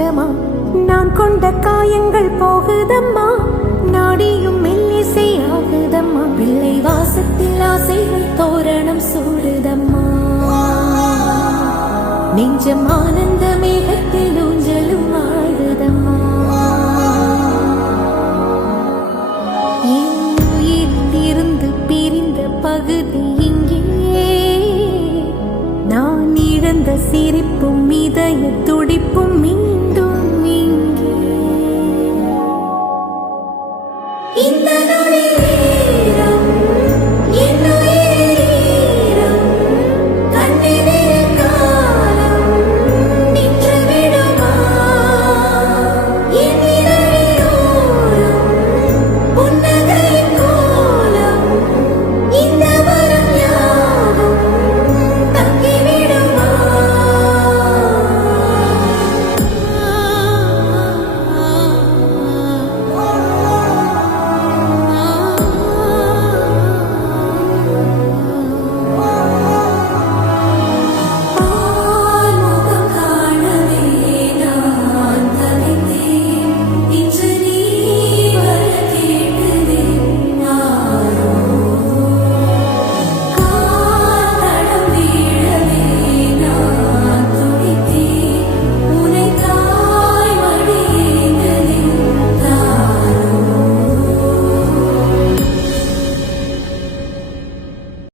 நிஜமா நான் கொண்ட காயங்கள் போகுதம்மா, நாடியும் மெல்லிசை ஆகுதம்மா, பிள்ளை வாசத்தில் ஆசைகள் தோரணம் சூடுதம்மா, நெஞ்சம் ஆனந்த மேகத்தில் ஊஞ்சலும் ஆடுதம்மா. என் உயிரிலிருந்து பிரிந்த பகுதி இங்கே, நான் இழந்த சிரிப்பு